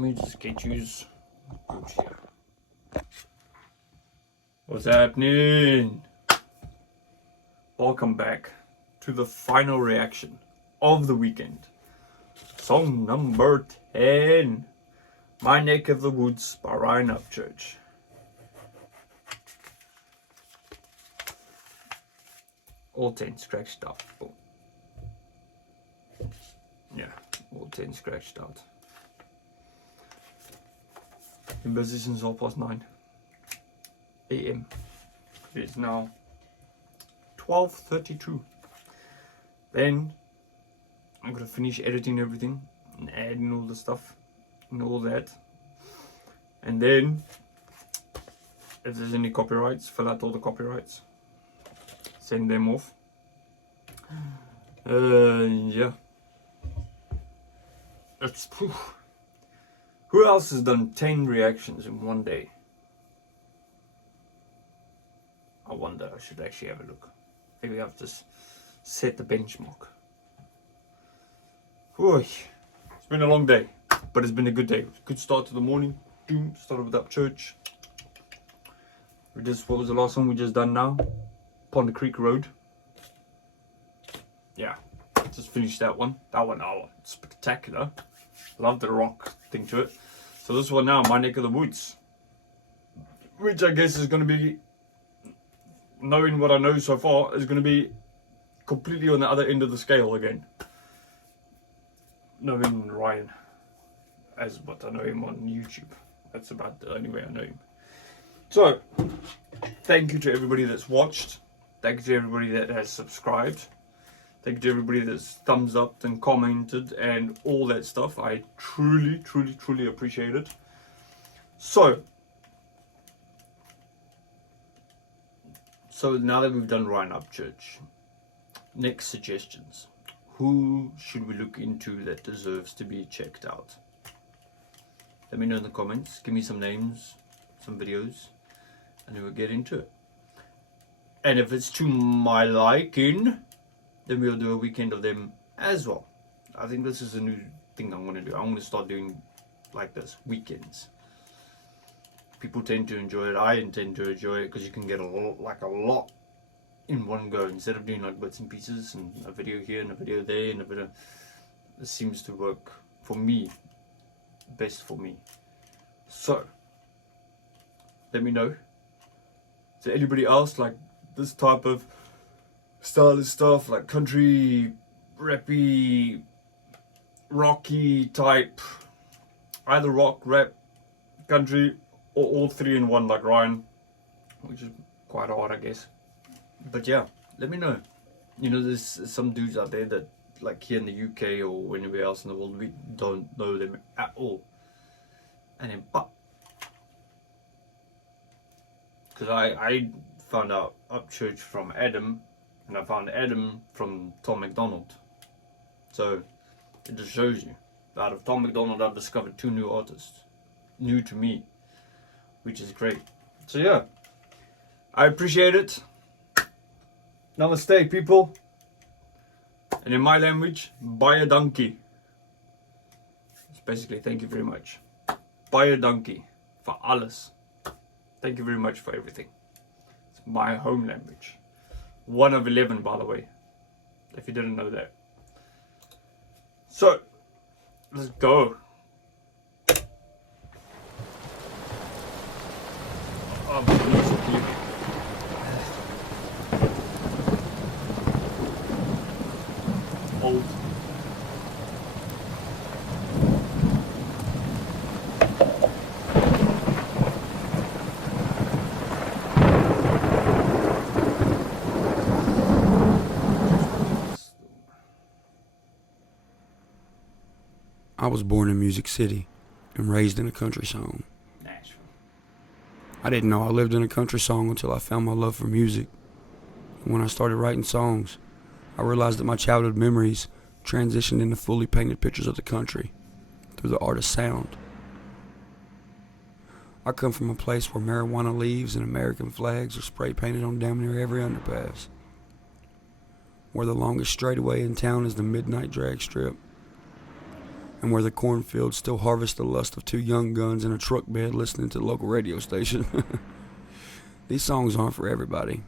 me just get yous good here. What's happening? Welcome back to the final reaction of the weekend. Song number 10, My Neck of the Woods by Ryan Upchurch. All 10 scratched out. Oh. Yeah, all 10 scratched out. Been busy since 9:30 AM. It is now 12:32. Then I'm gonna finish editing everything and adding all the stuff and all that. And then if there's any copyrights, fill out all the copyrights. Send them off. Yeah. Who else has done 10 reactions in one day? I wonder. I should actually have a look. Maybe I've just set the benchmark. Whew. It's been a long day, but it's been a good day. Good start to the morning. Started with Upchurch. What was the last one we just done now? Pond Creek Road. Yeah, just finished that one. Oh, spectacular. Love the rock thing to it. So this one now, My Neck of the Woods, which I guess is going to be, knowing what I know so far, is going to be completely on the other end of the scale again. Knowing Ryan as what I know him on YouTube. That's about the only way I know him. So, thank you to everybody that's watched. Thank you to everybody that has subscribed. Thank you to everybody that's thumbs up and commented and all that stuff. I truly, truly, truly appreciate it. So now that we've done Ryan Upchurch, next suggestions. Who should we look into that deserves to be checked out? Let me know in the comments. Give me some names, some videos, and then we'll get into it. And if it's to my liking, then we'll do a weekend of them as well. I think this is a new thing I'm going to do. I'm going to start doing like this, weekends. People tend to enjoy it. I intend to enjoy it because you can get a lot in one go instead of doing like bits and pieces and a video here and a video there and a video. This seems to work for me, best for me. So let me know. Is there anybody else like this type of style of stuff, like country, rappy, rocky type, either rock, rap, country, or all three in one like Ryan, which is quite hard I guess. But yeah, let me know. You know, there's some dudes out there that like here in the UK or anywhere else in the world, we don't know them at all. And then because I found out Upchurch from Adam, and I found Adam from Tom McDonald. So it just shows you, out of Tom McDonald I've discovered 2 new artists, new to me, which is great. So yeah, I appreciate it. Namaste people. And in my language, baie dankie. It's basically thank you very much. Baie dankie for alles. Thank you very much for everything. It's my home language. 1 of 11, by the way, if you didn't know that. So, let's go. Oh, music. Old. I was born in Music City and raised in a country song. Nashville. I didn't know I lived in a country song until I found my love for music. And when I started writing songs, I realized that my childhood memories transitioned into fully painted pictures of the country through the art of sound. I come from a place where marijuana leaves and American flags are spray painted on damn near every underpass, where the longest straightaway in town is the midnight drag strip, and where the cornfields still harvest the lust of two young guns in a truck bed listening to the local radio station. These songs aren't for everybody.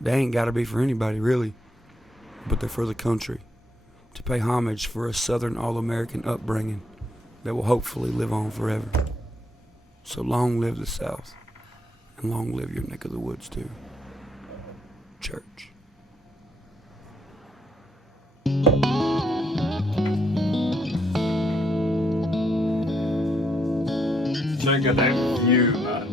They ain't gotta be for anybody, really, but they're for the country, to pay homage for a Southern all-American upbringing that will hopefully live on forever. So long live the South, and long live your neck of the woods too. Church. Check out that view, man.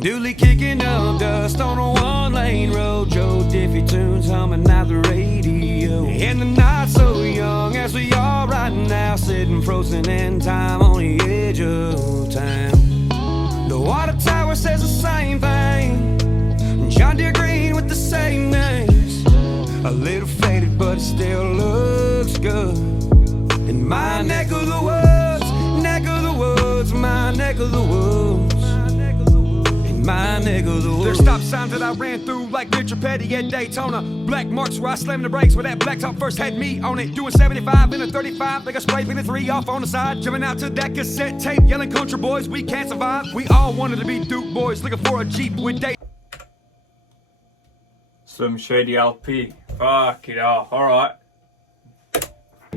Duly kicking up dust on a one-lane road, Joe Diffie tunes humming out the radio. And the night so young as we are right now, sitting frozen in time on the edge of town. The water tower says the same thing, John Deere green with the same names. A little faded but it still looks good. In my neck of the woods, neck of the woods, my neck of the woods. My nigga, the there's stop signs that I ran through like Richard Petty at Daytona. Black marks where I slammed the brakes where that black top first had me on it. Doing 75 in a 35, like a spray painted 3 off on the side. Jumping out to that cassette tape, yelling country boys, we can't survive. We all wanted to be Duke boys, looking for a Jeep with day. Slim Shady LP. Fuck it off. Alright.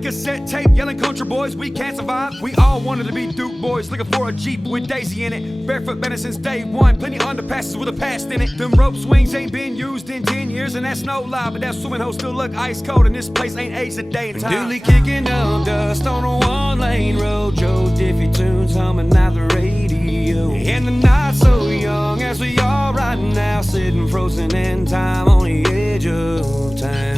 Cassette tape, yelling country boys, we can't survive. We all wanted to be Duke boys, looking for a Jeep with Daisy in it. Barefoot been since day one, plenty underpasses with a past in it. Them rope swings ain't been used in 10 years, and that's no lie. But that swimming hole still look ice cold, and this place ain't aged a day in time. Duly kicking up dust on a one-lane road, Joe Diffie tunes humming out the radio. And the night so young as we are right now, sitting frozen in time on the edge of town.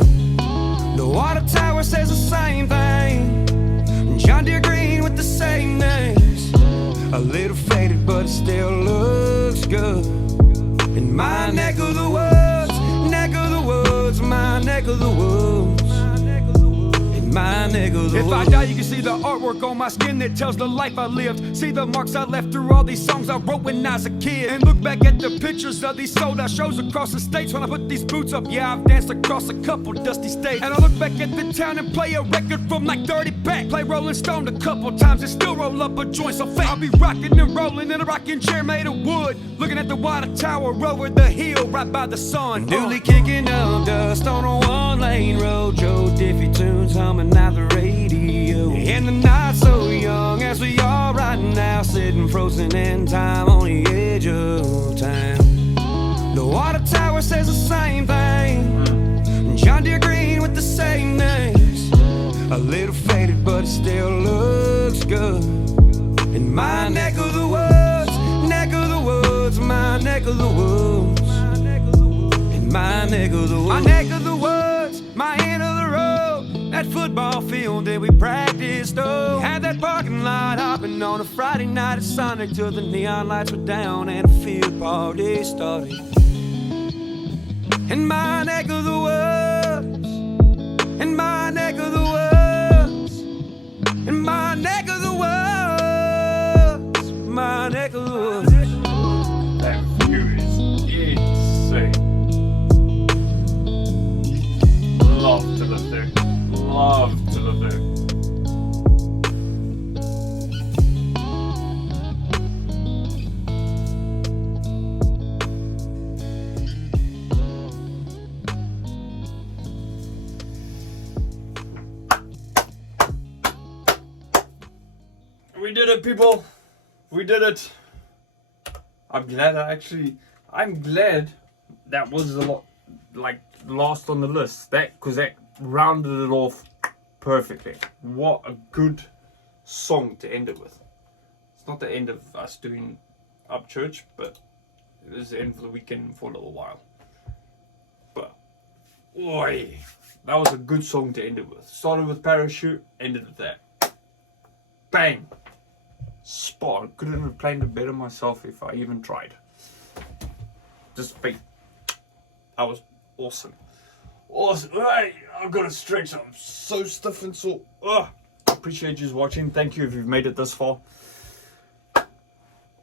The water tower says the same thing, John Deere green with the same names. A little faded but it still looks good. In my neck of the woods, neck of the woods, my neck of the woods. In my neck of the woods. If I die you can see the artwork on my skin that tells the life I lived. See the marks I left through all these songs I wrote when I was a kid. And look back at the pictures of these sold out shows across the states. When I put these boots up, yeah, I've danced across a couple dusty states. And I look back at the town and play a record from like 30 back. Play Rolling Stone a couple times and still roll up a joint so fat. I'll be rocking and rolling in a rocking chair made of wood, looking at the water tower over the hill right by the sun. Duly kicking up dust on a one-lane road, Joe Diffie tunes humming out the radio. And the night so young as we are right now, sitting frozen in time on the edge of town. The water tower says the same thing, John Deere green with the same names. A little faded but it still looks good. In my neck of the woods, neck of the woods, my neck of the woods. In my neck of the woods, my neck of the woods, my end of the road. That football field that we practiced, oh. Had that parking lot hopping on a Friday night at Sonic till the neon lights were down and a field party started. In my neck of the woods, in my neck of the woods, in my neck of the woods, my neck of the woods. That view is insane. Love to live there. Love to live there. We did it, people. We did it. I'm glad that was a lot, like, last on the list. Because that rounded it off perfectly. What a good song to end it with. It's not the end of us doing Upchurch, but it is the end of the weekend for a little while. But, boy, that was a good song to end it with. Started with Parachute, ended with that. Bang! Spot. Couldn't have planned it better myself if I even tried. Just big. That was awesome. Awesome. Hey, I've got to stretch. I'm so stiff and sore. Appreciate you watching. Thank you if you've made it this far.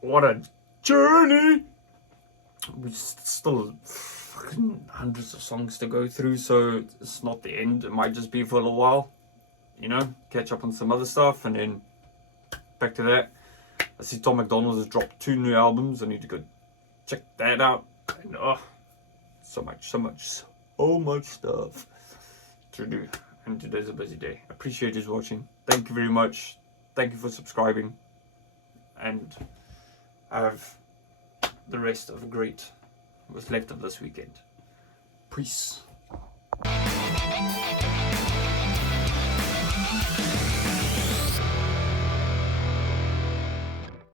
What a journey. We still fucking hundreds of songs to go through, so it's not the end. It might just be for a little while, you know, catch up on some other stuff, and then back to that. I see Tom McDonald has dropped 2 new albums. I need to go check that out. And so much stuff to do. And today's a busy day. I appreciate you watching. Thank you very much. Thank you for subscribing. And have the rest of a great what's left of this weekend. Peace.